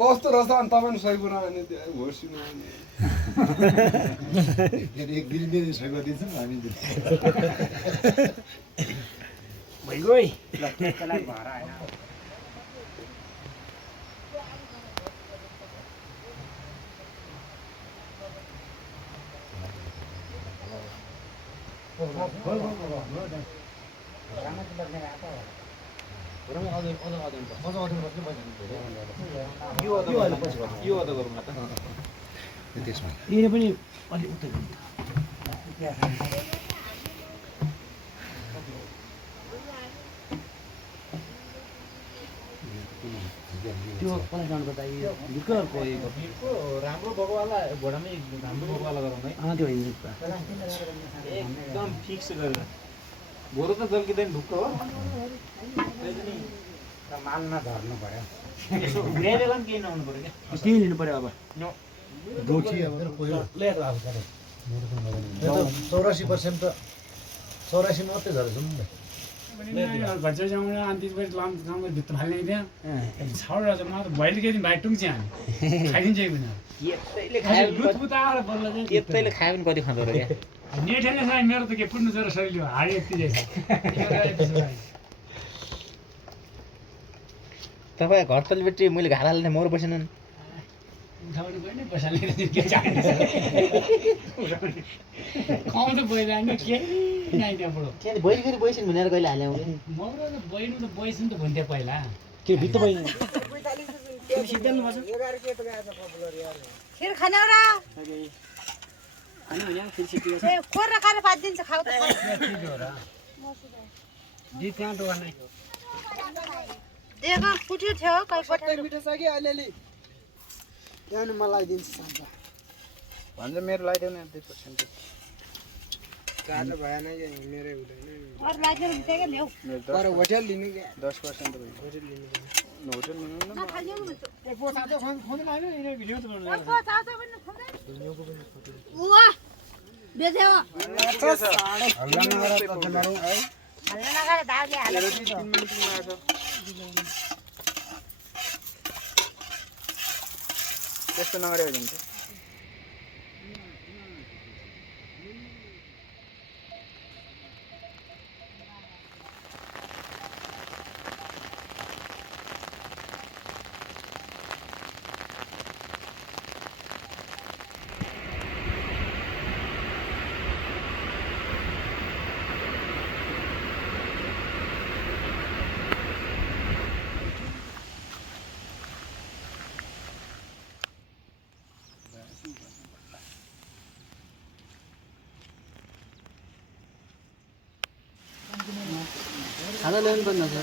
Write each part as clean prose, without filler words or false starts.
कस्तो रहेछ अनि तपाईँ सही कुरा अनि होर्सिनु एक दिन सही गरिदिन्छौँ हामी भइगयो है ल त्यसलाई भएर हैन त्यसमा यिनी पनि अलि उतै गर्नु त्यो कसलाई जानु पर्दा यो भिकरको राम्रो भगवाला घोडामै राम्रो भगवाला गरौँ है त्यो हिँड्नु एकदम फिक्स गरेर भोरो त जल्किँदैन ढुक्क हो मालमा झर्नु पर्यो यसो घुर्याइदेला पनि केही नहुनु पर्यो क्या त्यही लिनु पर्यो अब दोठी अब लिएर आएको छ 84% त 84 मात्रै झरेछ नि घरच्या जेवण आणि तीच वेळेस लांब काम भित्र फाल्ने त्या छावडाचं मला बैल गेली बायटुङ चाहिँ हामी खाइदिन्छ चाहिँ बिना यतैले खायो लुतपुत आएर बल्ल चाहिँ यतैले खायो पनि कति खाँदो रहेछ क्या नेठेले चाहिँ मेरो त के पुट्नु जरा शरीर हाडी यति जाइछ तपाईँ घर तल्लोपट्टि मैले घाला हाल्ने मोर बसेन उठाउने गयो नि पैसा लिएर के चाहिन्छ खाउँ त बैला नि के नाही त्यहाँबाट त्यहाँ बैल फेरि बैसिन् भनेर कहिले हाल्यौ मौरा त बैनु त बैसिन् त भन्थ्यो पहिला के भित्र बैनी खिर खाना र अनि यहाँ फेरि सिटी ए कोर खाएर भात दिन्छ खाऊ त दि त्यहाँ दोकान नै देखा फुट्यो थियो कइ पठाइ मिठो छ कि अलिअलि त्यहाँ मलाई दिन्छ सान्छ भन्छ मेरो लगाइदेऊ न 2% कालो भएन कि मेरै हुँदैन और लाग्यो नि के ल्याउ पर होटल लिनु के 10% त भयो होटल लिनु होटल लिनु न नखाइयो नि ए पोसा त खोज्नु लाग्यो यिनीहरू भिडियो त गर्नु को चाचा पनि खाँदै उवा बेथ्यो हल्ला नगर त मारौँ है हल्ला नगर दाउले हाल्यो 3 मिनेटमा आछ त्यस्तो नगरे हो भने खाना ल्याउनु पर्ने छ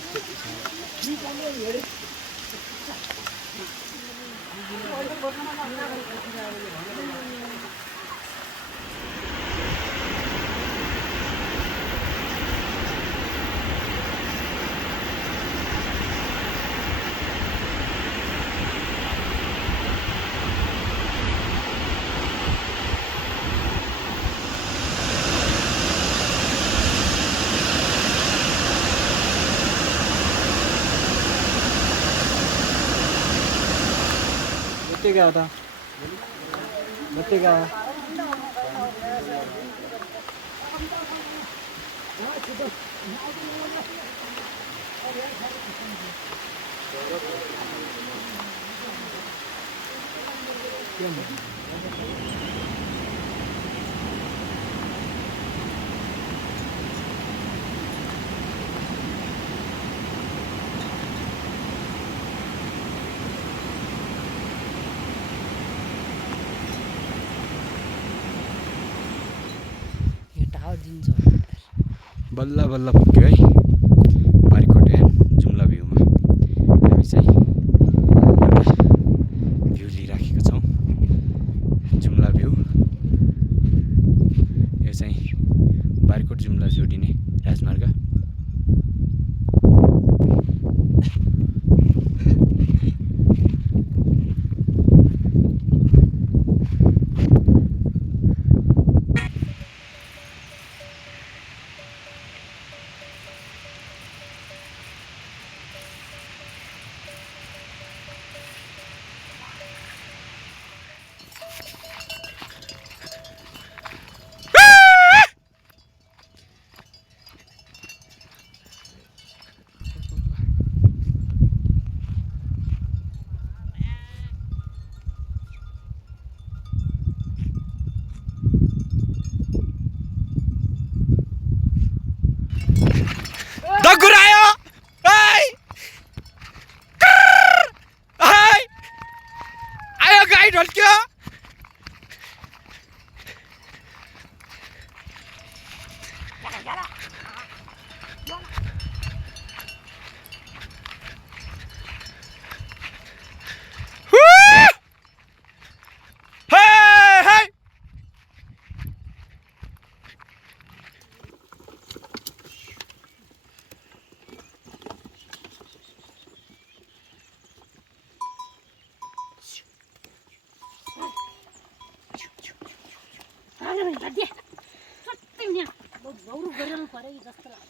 बत्ती क्या होता बत्ती क्या हो बल्ल बल्ल पुग्यो है बारीकोट जुम्ला भ्यूमा हामी चाहिँ एउटा भ्यू लिइराखेका छौँ जुम्ला भ्यू यो चाहिँ बारीकोट जुम्ला जोडिने राजमार्ग भने भदिए सबै नि बौरु गरेर परे जस्तो लाग्छ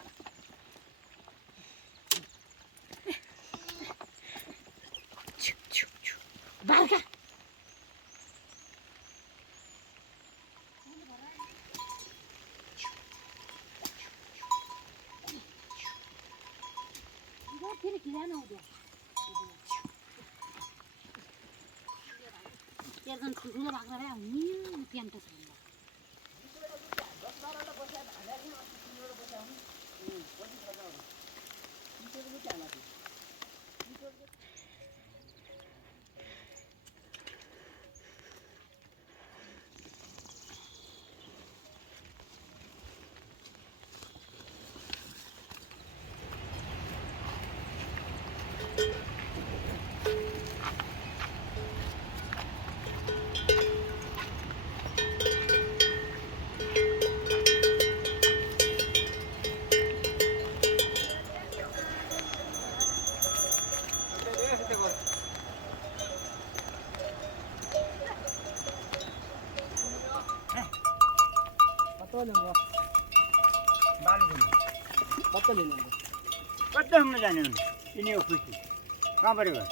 बालका फेरि किन आउँदै एकजना ठुल्ठुलो बाख्रा नि प्यान्ट छ कता घुम्न जाने यिनी खुसी कहाँबाट गयो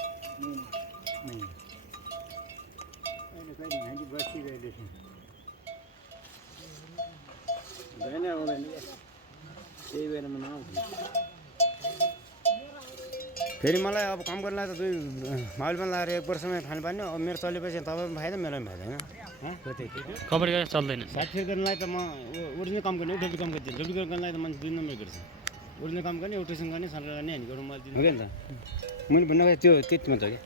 अहिले कहिले हामी बसिरहेको छौँ भएन हुँदैन त्यही बेलामा नआउँछ फेरि मलाई अब काम गर्नलाई त दुई माइलमा लगाएर 1 वर्षमै खानु पर्ने अब मेरो चलेपछि तपाईँ पनि फाइदा मेरो पनि फाइदा होइन कभर गरेर चल्दैन साथी गर्नलाई त म ओरिजिनल काम गर्ने उठेर काम गर्छु डुप्लिकेट गर्नलाई त मान्छे 2 नम्बर गर्छ ओरिजिनल काम गर्ने एउटैसँग गर्ने सल्लाह गर्ने हामी गरौँ मलाई दिनु हो क्या नि त मैले भन्नु त्यो त्यति मात्र हो क्या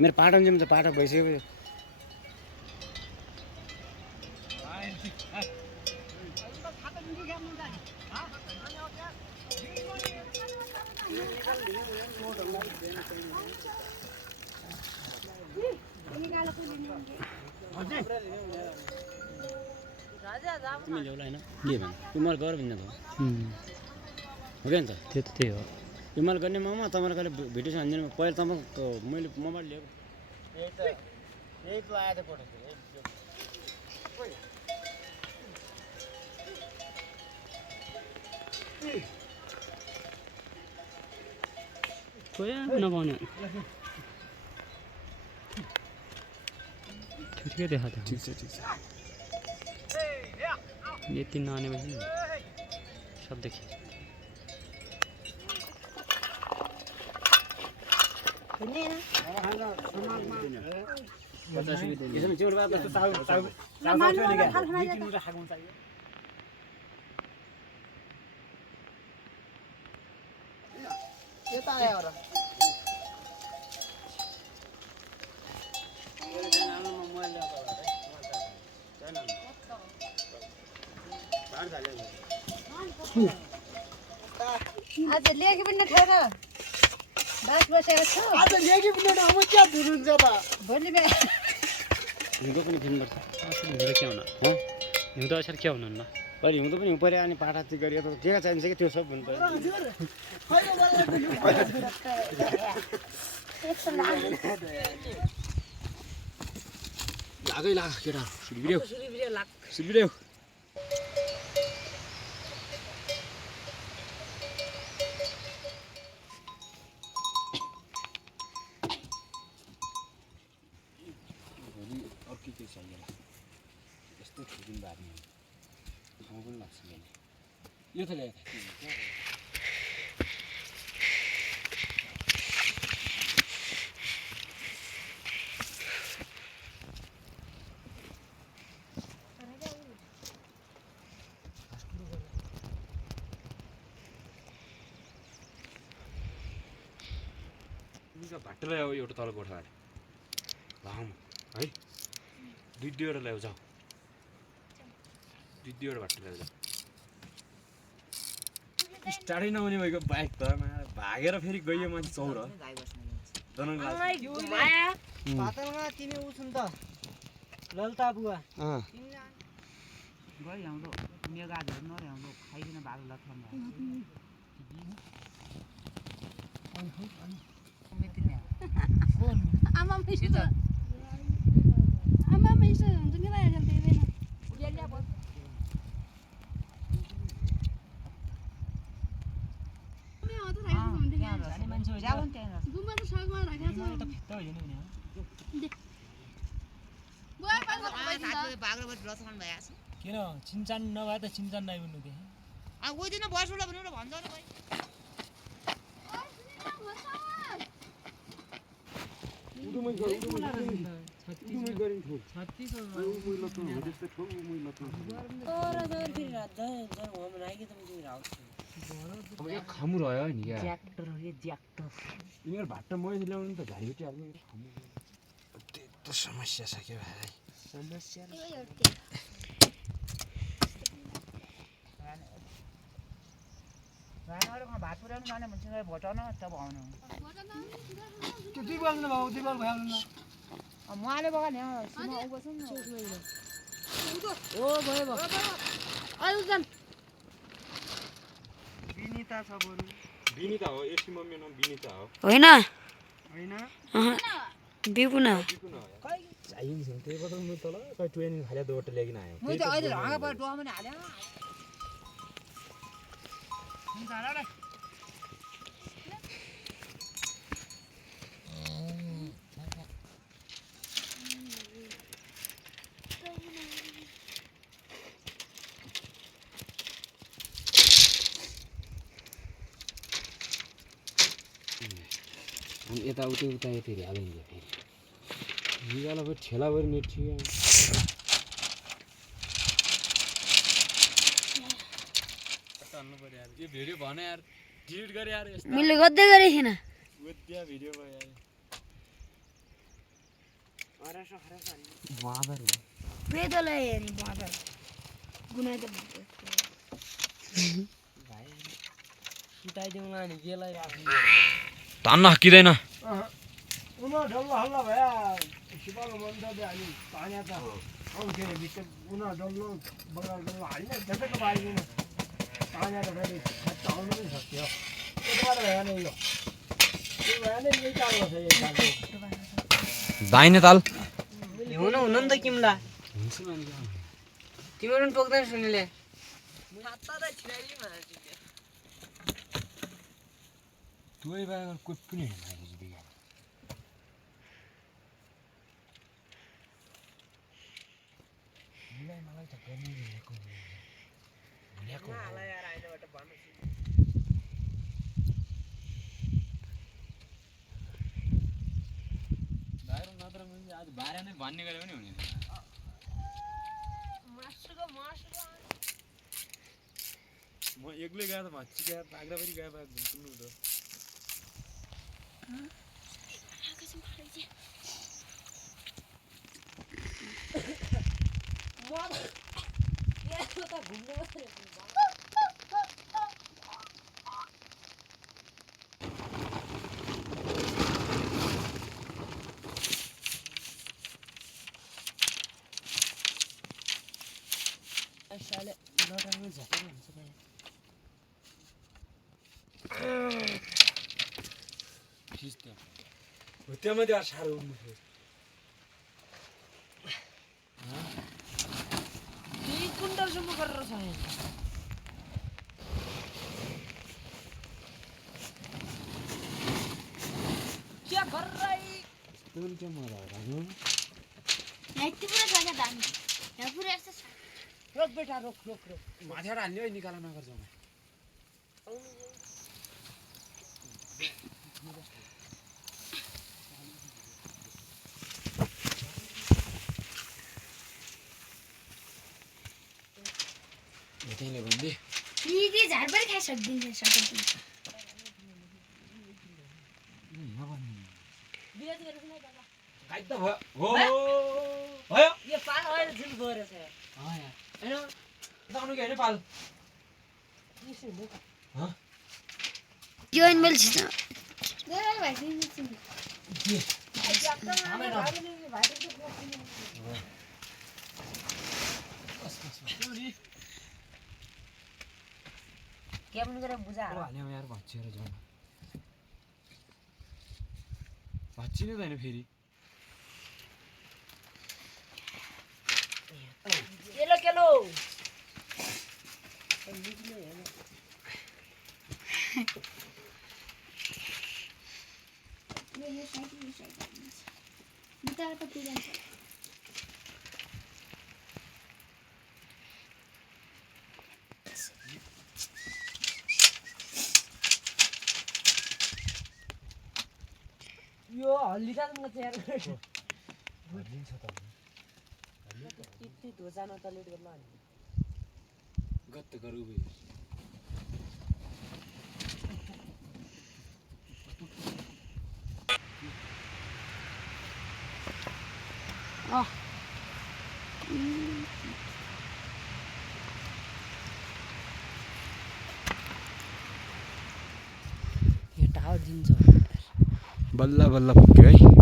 मेरो पाठक चाहिँ त पाठक भइसक्यो तिमी ल्याउला होइन के भन्नु त्यो मलाई गर भन्ने भयो हो क्या नि त त्यो त त्यही हो यो मैले गर्ने मामा तपाईँलाई कहिले भिडियो हान्दिनँ पहिला तपाईँको मैले मोबाइल लिएको यही त आएर कोही नपाउने ठिकै देखा थियो ठिक छ यति नआने भएपछि सब देखेँ आज लेगी पनि ठेर बास बसेको छु आज लेगी पनि म क्या धुनुहुन्छ त भोलि बे हिउँदो पनि किन्नुपर्छ हिउँदो के हुन हिउँदो असार के हुनुहुन्न पहिले हिउँदो पनि पऱ्यो अनि पाठाती गरियो त के चाहिन्छ कि त्यो सब भन्नु पर्यो लागै लाग केटा सुबिरेऊ अर्कै केही चाहिएन यस्तो ठुल्ठुलो बारी ठाउँ पनि लाग्छ मैले यो त ल्याएको भाट्टो ल्याऊ एउटा तल गोठा भाम है दुईवटा ल्याउ जाऊ दुईवटा भाट्टो ल्याउ जाऊ स्टार्टै नहुने भएको बाइक त भागेर फेरि गयो मान्छे चौर पातलमा तिमी उछुन् त ललता बुवा गयो हाम्रो मेरो गाजहरू नरे हाम्रो खाइदिन बाबु लक्ष्मण आमा मैसो हुन्छ नि भाइ जावन त्यहाँ गुम्बा त सागमा राखेको छ त फित्ता होइन नि बुवा पाल्छ बाग्राबाट रचमान भइरहेको छ किन चिन्चान नभए त चिन्चान नै भन्नु थिए ओइ दिन बसुला भनेर भन्छ नि भाइ उडुमै गरिन् ठोक 36 हो त्यस्तो ठोक उमुइलो त तर जर फेरि रात जर होम राखेको त म राउ अब एक खामु रह्यो नि क्या ज्याक्टर हो ज्याक्टर यिनीहरू भाट्टा मैले ल्याउनु त घारी उठिहाल्नु त्यस्तो समस्या छ के भाइ समस्या भाइहरुमा भात पुर्याउनु जाने भन्छ भटाउन तब आउनु त्यो दुई बल्नु भयो दुई बल भ्याउनु न मले बगा नि सिमा उ बस्नु न ओ भयो भयो आयु जान विनिता छ बरु बिनिता हो एसी मम्मी नाम बिनिता हो होइन हैन बिपुना चाहिन्छ त्यही बदल म तल कइ ट्रेनिङ खाले दोट ल्यागिन आयो म त अहिले हाँगा पर डोमा नि हाल्या अनि यताउति उता फेरि हालिन्छ फेरि निकाला फेरि ठेला भरि नेट थियो हाल्नु पर्यो यार यो भिडियो भने यार डिलिट गरे यार यस्तो मैले गर्दै गरेकिन वेद्या भिडियो भयो यार अरसो खरस हाल्नु बाँदर पेदलाई हेर्ने बाँदर गुनाइ त भाइ सुताइदिउँला नि गेलाई तान्न हकिँदैन उना डल्लो हल्ला भया सिपालो मन त हामी पानी त आउँथे भित्र उना डल्लो बगाल डल्लो हाल्ने झटक्क पाइदिन पानी त फेरि आउनु पनि सक्यो यताबाट भएन यो त्यो भएन यही चाल्लो छ यही चाल्लो दाहिने ताल हुन हुन नि त किमला तिम्रो पनि टोक्दैन सुनिले दुवै बाहेक कोही पनि होइन मलाई त गर्नु ल्याएको बाहिर नत्र मैले आज बाहिर नै भन्ने गरे पनि हुने म एक्लै गए त भाँच्ची गए बाग्रा पनि गए बाघ घुम्नु हुँदो साले लटारमा झ्याकेर हुन्छ भाइ त्यहाँ मात्रै साह्रो उड्नु थियो यही कुण्डलसम्म गरेर छ क्या गर्रै त्यो के मजा आयो यति पुरा छ दामी यहाँ पुरा यस्तो छ रोक बेटा रोक रोक रोक माथिबाट हाल्ने है निकाला नगर जाउँ त्यहीँले भनिदिए दिदी झार पनि खाइसकिदिन्छ सकिन्छ गाई त भयो हो यो पाल अहिले जुन गएर छ हैन दाउनु के हैन पाल यो अनि मैले छिट्छ गएर भाइ छिट्छ के पनि गरेर बुझा हाल्यो यार भाँचिएर जाउँ भाँचिने त हैन फेरि केलो केलो कति जान्छ यो हल्लिरहेको म चाहिँ यति धोजान त लेट गर्नु अनि गत्त गरौ बे यो टावर दिन्छ बल्ल बल्ल पुग्यो है